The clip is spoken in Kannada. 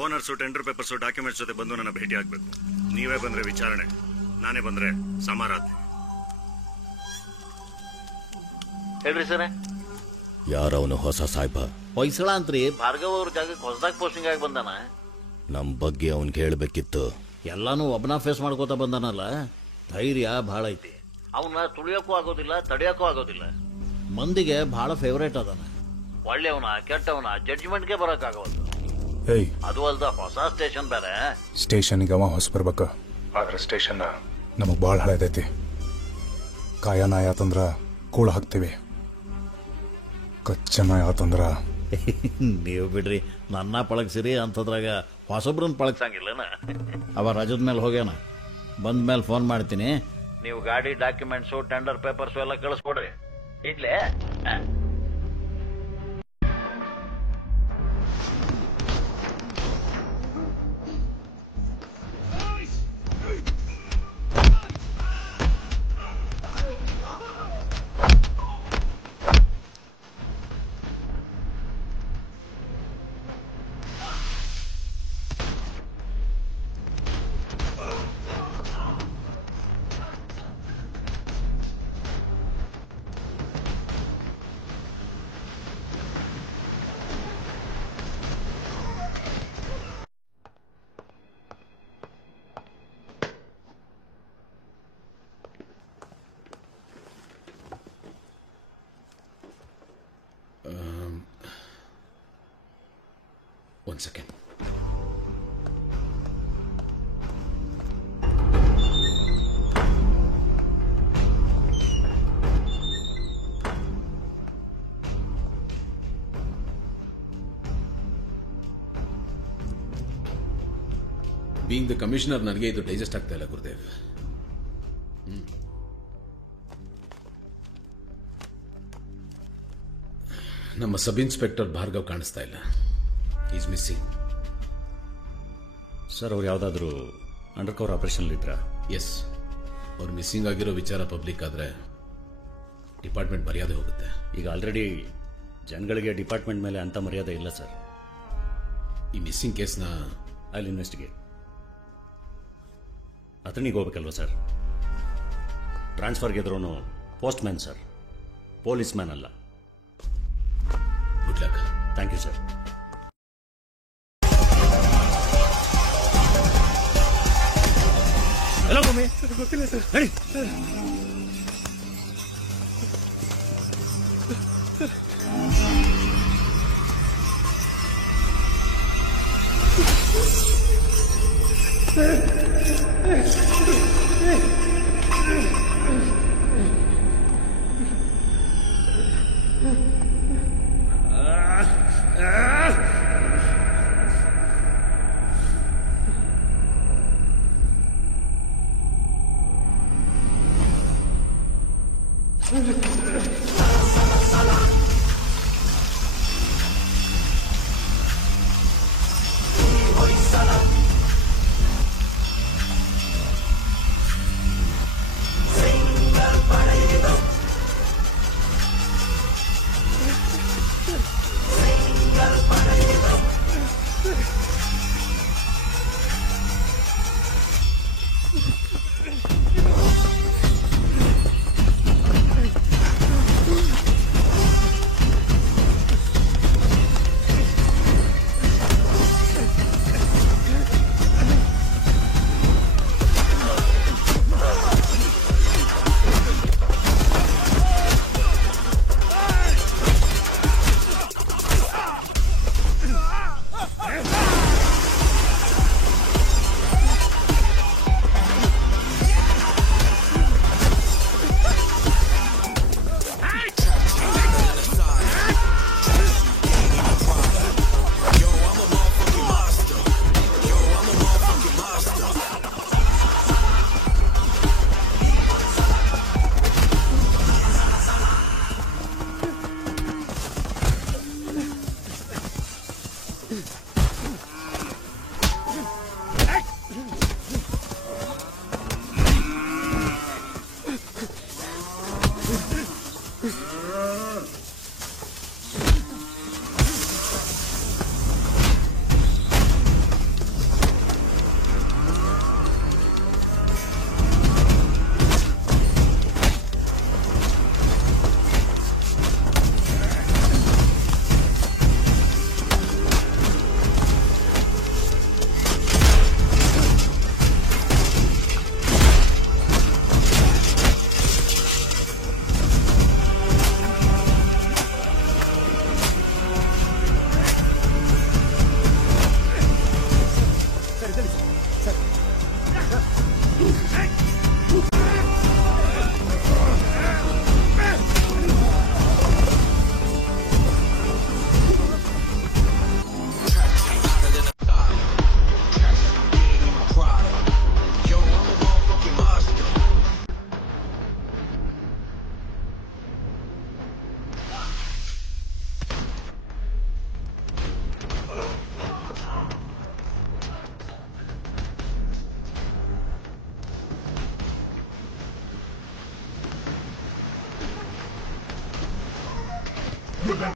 ಓನರ್ಸು, ಟೆಂಡರ್ ಪೇಪರ್ಸು, ಡಾಕ್ಯುಮೆಂಟ್ಸ್ ಜೊತೆ ಬಂದು ನನ್ನ ಭೇಟಿ ಆಗ್ಬೇಕು. ನೀವೇ ಬಂದ್ರೆ ವಿಚಾರಣೆ, ನಾನೇ ಬಂದ್ರೆ ಸಮಾರಾಧನೆ. ಹೇಳ್ರಿ ಸರ್. ಯಾರವನು ಹೊಸ ಸಾಯ್ಬ? ಹೊಯ್ಸಳ ಅಂತ್ರಿ, ಭಾರ್ಗವ್ ಅವ್ರ ಜಾಗಕ್ಕೆ ಹೊಸದಾಗಿ ಪೋಸ್ಟಿಂಗ್ ಆಗಿ ಬಂದಾನ. ನಮ್ ಬಗ್ಗೆ ಅವನ್ಗೆ ಹೇಳ್ಬೇಕಿತ್ತು. ಎಲ್ಲಾನು ಒಬ್ಬನ ಫೇಸ್ ಮಾಡ್ಕೋತ ಬಂದಾನಲ್ಲ, ಧೈರ್ಯ ಬಹಳ ಐತಿ. ಅವನ್ನ ತುಳಿಯೋಕ್ಕೂ ಆಗೋದಿಲ್ಲ, ತಡೆಯೋಕ್ಕೂ ಆಗೋದಿಲ್ಲ. ಮಂದಿಗೆ ಬಹಳ ಫೇವರೇಟ್ ಅದಾನ. ಒಳ್ಳೆಯವನ ಕೆಟ್ಟವನ ಜಡ್ಜ್ಮೆಂಟ್ಗೆ ಬರಕ್ಕಾಗವಲ್ದು. ಅದು ಅಲ್ದ ಹೊಸ ಸ್ಟೇಷನ್ ಬೇರೆ. ಸ್ಟೇಷನ್ಗೆ ಅವ ಹೊಸ ಬರ್ಬೇಕ, ಆದ್ರೆ ಸ್ಟೇಷನ್ ನಮಗ್ ಬಾಳ ಹಳೇದೈತಿ. ಕಾಯನಾಯ ಆತಂದ್ರ ಕೂಳ ಹಾಕ್ತಿವಿ, ಕಚ್ಚನಾಯ ಆತಂದ್ರ ನೀವು ಬಿಡ್ರಿ. ನನ್ನ ಪಳಗ್ಸಿರಿ ಅಂತದ್ರಾಗ ಹೊಸಬ್ರನ್ನ ಪಳಗ್ಸಂಗಿಲ್ಲನ. ಅವ ರಜದ ಮೇಲೆ ಹೋಗ್ಯಾನ. ಬಂದ ಮೇಲೆ ಫೋನ್ ಮಾಡ್ತೀನಿ. ನೀವು ಗಾಡಿ ಡಾಕ್ಯುಮೆಂಟ್ಸು, ಟೆಂಡರ್ ಪೇಪರ್ಸು ಎಲ್ಲ ಕಳಿಸ್ಕೊಡ್ರಿ. ಇಡ್ಲೇ. One second. Being the commissioner, ನನಗೆ ಇದು ಡೈಜೆಸ್ಟ್ ಆಗ್ತಾ ಇಲ್ಲ ಗುರುದೇವ್. ನಮ್ಮ ಸಬ್ ಇನ್ಸ್ಪೆಕ್ಟರ್ ಭಾರ್ಗವ್ ಕಾಣಿಸ್ತಾ ಇಲ್ಲ. Is missing. ಸರ್, ಅವ್ರು ಯಾವುದಾದ್ರೂ ಅಂಡರ್ ಕವರ್ ಆಪರೇಷನ್ ಇದ್ರಾ? ಎಸ್. ಅವ್ರು ಮಿಸ್ಸಿಂಗ್ ಆಗಿರೋ ವಿಚಾರ ಪಬ್ಲಿಕ್ ಆದ್ರೆ ಡಿಪಾರ್ಟ್ಮೆಂಟ್ ಮರ್ಯಾದೆ ಹೋಗುತ್ತೆ. ಈಗ ಆಲ್ರೆಡಿ ಜನಗಳಿಗೆ ಡಿಪಾರ್ಟ್ಮೆಂಟ್ ಮೇಲೆ ಅಂತ ಮರ್ಯಾದೆ ಇಲ್ಲ ಸರ್. ಈ ಮಿಸ್ಸಿಂಗ್ ಕೇಸ್ನ ಅಲ್ಲಿ ಇನ್ವೆಸ್ಟಿಗೇಟ್ ಅತನಿಗೆ ಹೋಗ್ಬೇಕಲ್ವ ಸರ್? ಟ್ರಾನ್ಸ್ಫರ್ಗೆ ಎದುರೋನು postman sir, policeman ಅಲ್ಲ. Good luck. Thank you sir. Hello mummy, ಗೊತ್ತಿಲ್ಲ ಸರ್. ಹೇಳಿ.